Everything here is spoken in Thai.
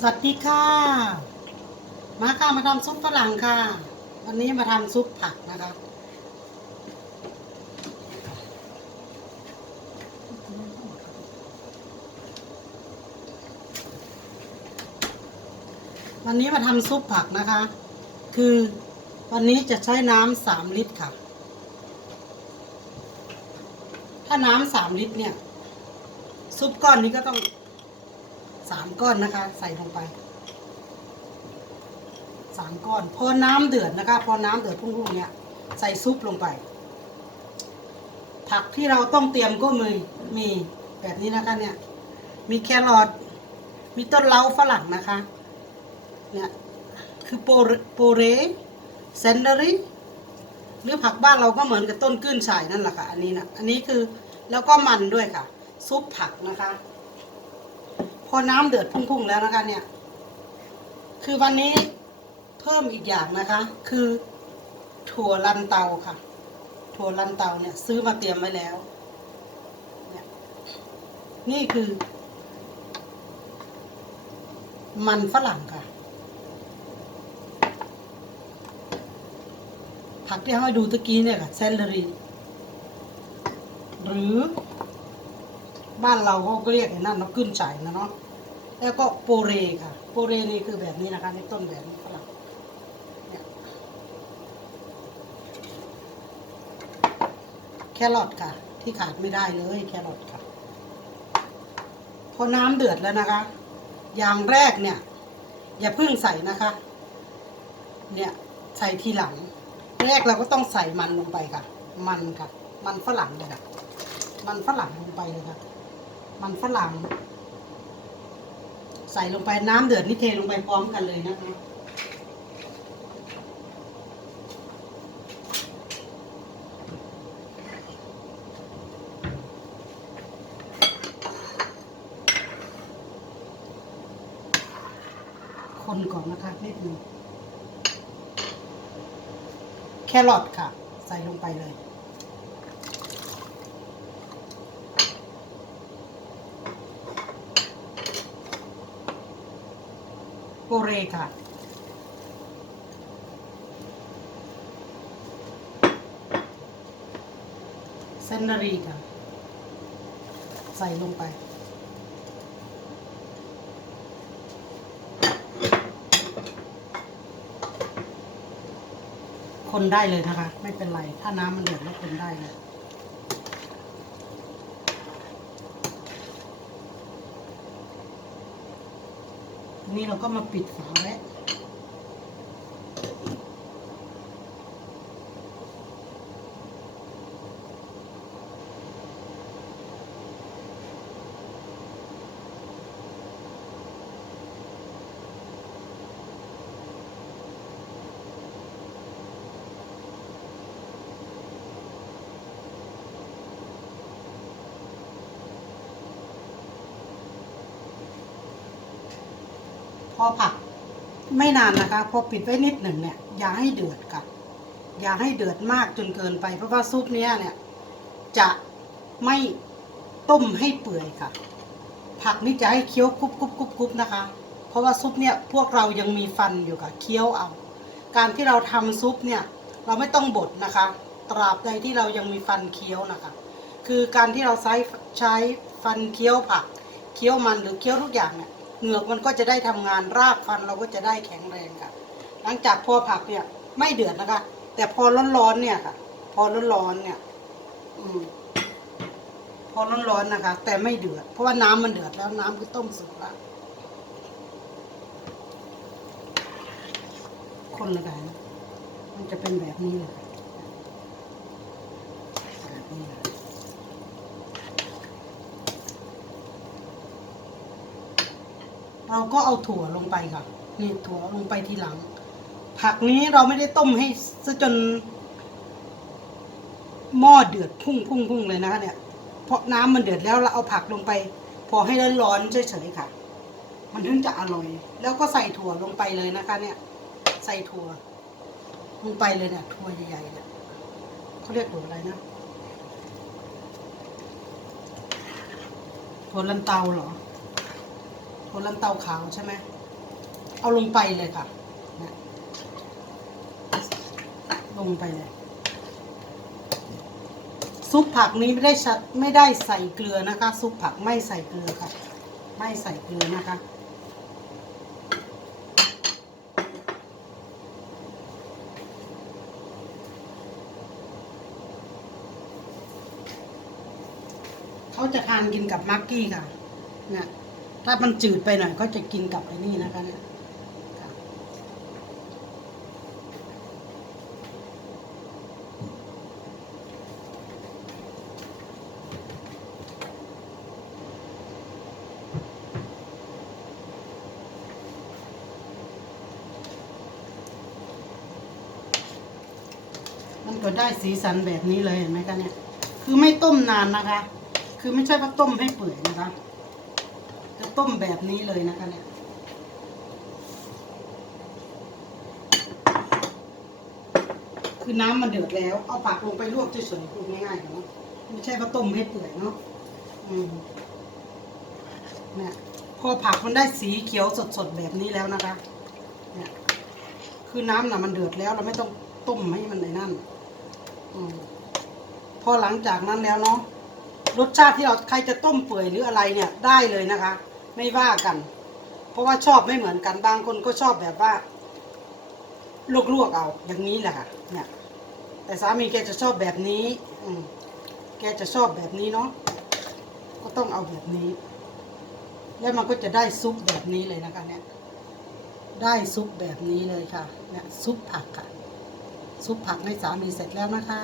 สวัสดีค่ะ มาค่ะมาทำซุปฝรั่งค่ะ วันนี้มาทำซุปผักนะคะวันนี้มาทำซุปผักนะคะ คือวันนี้จะใช้น้ำสามลิตรค่ะ ถ้าน้ำสามลิตรเนี่ย ซุปก้อนนี้ก็ต้อง สามก้อนนะคะ ใส่ลงไปสามก้อน พอน้ำเดือดนะคะ พอน้ำเดือดพุ่งๆเนี่ยใส่ซุปลงไป ผักที่เราต้องเตรียมก็มีมีแบบนี้นะคะเนี่ย มีแครอทมีต้นเล้าฝรั่งนะคะ เนี่ยคือโปโปเรเซนเดอรี่หรือผักบ้านเราก็เหมือนกับต้นกื้นฉ่ายนั่นแหละค่ะ อันนี้นะอันนี้คือแล้วก็มันด้วยค่ะ ซุปผักนะคะ พอน้ำเดือดพุ่งๆแล้วนะคะ เนี่ย คือวันนี้เพิ่มอีกอย่างนะคะ คือ ถั่วลันเตาค่ะ ถั่วลันเตาเนี่ย ซื้อมาเตรียมไว้แล้วนี่คือ มันฝรั่งค่ะ ผักที่ให้ดูตะกี้เนี่ยค่ะเซลลรีหรือ บ้านเราเขาก็เรียกไอ้นั่นนะขึ้นฉายนะเนาะแล้วก็โปเรค่ะ โปเรนี่คือแบบนี้นะคะในต้นแบบนี้ฝรั่งเนี่ยแครอทค่ะ ที่ขาดไม่ได้เลยแครอทค่ะ พอน้ำเดือดแล้วนะคะ อย่างแรกเนี่ย อย่าเพิ่งใส่นะคะ เนี่ยใส่ทีหลัง แรกเราก็ต้องใส่มันลงไปค่ะ มันค่ะ มันฝรั่งเลยค่ะ มันฝรั่งลงไปเลยค่ะ มันฝรั่ง ใส่ลงไปน้ำเดือดนี่เทลงไปพร้อมกันเลยนะคะคนก่อนนะคะนิดนึงแครอทค่ะ ใส่ลงไปเลย โปเรค่ะ เซนนารีค่ะ ใส่ลงไป คนได้เลยนะคะ ไม่เป็นไร ถ้าน้ำมันเดือดแล้วคนได้เลย นี้เราก็มาปิดฝาไว้ พอผักไม่นานนะคะพอปิดไว้นิดหนึ่งเนี่ย อย่าให้เดือดค่ะอย่าให้เดือดมากจนเกินไป เพราะว่าซุปเนี้ยเนี่ย จะไม่ต้มให้เปื่อยค่ะ ผักนี่จะให้เคี้ยวกรุบกรุบกรุบกรุบนะคะ เพราะว่าซุปเนี่ยพวกเรายังมีฟันอยู่ค่ะเคี้ยวเอา การที่เราทำซุปเนี่ย เราไม่ต้องบดนะคะ ตราบใดที่เรายังมีฟันเคี้ยวนะคะ คือการที่เราใช้ใช้ฟันเคี้ยวผักเคี้ยวมันหรือเคี้ยวทุกอย่างเนี่ย เหงือกมันก็จะได้ทำงานรากฟันเราก็จะได้แข็งแรงค่ะ หลังจากพอผักเนี่ยไม่เดือดนะคะ แต่พอร้อนๆเนี่ยค่ะ พอร้อนๆเนี่ย อืมพอร้อนๆนะคะ แต่ไม่เดือด เพราะว่าน้ำมันเดือดแล้วน้ำคือต้มสุกแล้วคนละแบบมันจะเป็นแบบนี้เลยค่ะแบบนี้เลย เราก็เอาถั่วลงไปค่ะนี่ถั่วลงไปทีหลัง ผักนี้เราไม่ได้ต้มให้ซะจน หม้อเดือดพุ่งพุ่งพุ่งเลยนะคะเนี่ย เพราะน้ำมันเดือดแล้วเราเอาผักลงไป พอให้ร้อนๆเฉยๆค่ะ มันถึงจะอร่อย แล้วก็ใส่ถั่วลงไปเลยนะคะ เนี่ย ใส่ถั่ว ลงไปเลยเนี่ยถั่วใหญ่ๆเนี่ยเขาเรียกถั่วอะไรนะถั่วลันเตาเหรอ ถั่วลันเตาขาวใช่ไหม เอาลงไปเลยค่ะลงไปเลย ซุปผักนี้ไม่ได้ชัดไม่ได้ใส่เกลือนะคะ ซุปผักไม่ใส่เกลือค่ะ ไม่ใส่เกลือนะคะเขาจะทานกินกับมักกี้ค่ะเนี่ย ถ้ามันจืดไปหน่อยก็จะกินกับไอ้นี่นะคะเนี่ยมันก็ได้สีสันแบบนี้เลยเห็นไหมคะเนี่ย คือไม่ต้มนานนะคะ คือไม่ใช่ว่าต้มให้เปื่อยนะคะ จะต้มแบบนี้เลยนะคะเนี่ยคือน้ำมันเดือดแล้ว เอาผักลงไปลวกเฉยๆพูดง่ายๆเนาะไม่ใช่ว่าต้มให้เปื่อยเนาะอืมเนี่ยพอผักมันได้สีเขียวสดๆแบบนี้แล้วนะคะ เนี่ย คือน้ำน่ะมันเดือดแล้วเราไม่ต้องต้มให้มันในนั่นอืมพอหลังจากนั้นแล้วเนาะรสชาติที่เราใครจะต้มเปื่อยหรืออะไรเนี่ยได้เลยนะคะ ไม่ว่ากัน เพราะว่าชอบไม่เหมือนกันบางคนก็ชอบแบบว่าลวกๆเอา อย่างนี้แหละค่ะเนี่ย แต่สามีแกจะชอบแบบนี้ อืมแกจะชอบแบบนี้เนาะก็ต้องเอาแบบนี้ แล้วมันก็จะได้ซุปแบบนี้เลยนะคะ เนี่ย ได้ซุปแบบนี้เลยค่ะ เนี่ยซุปผักค่ะ ซุปผักให้สามีเสร็จแล้วนะคะ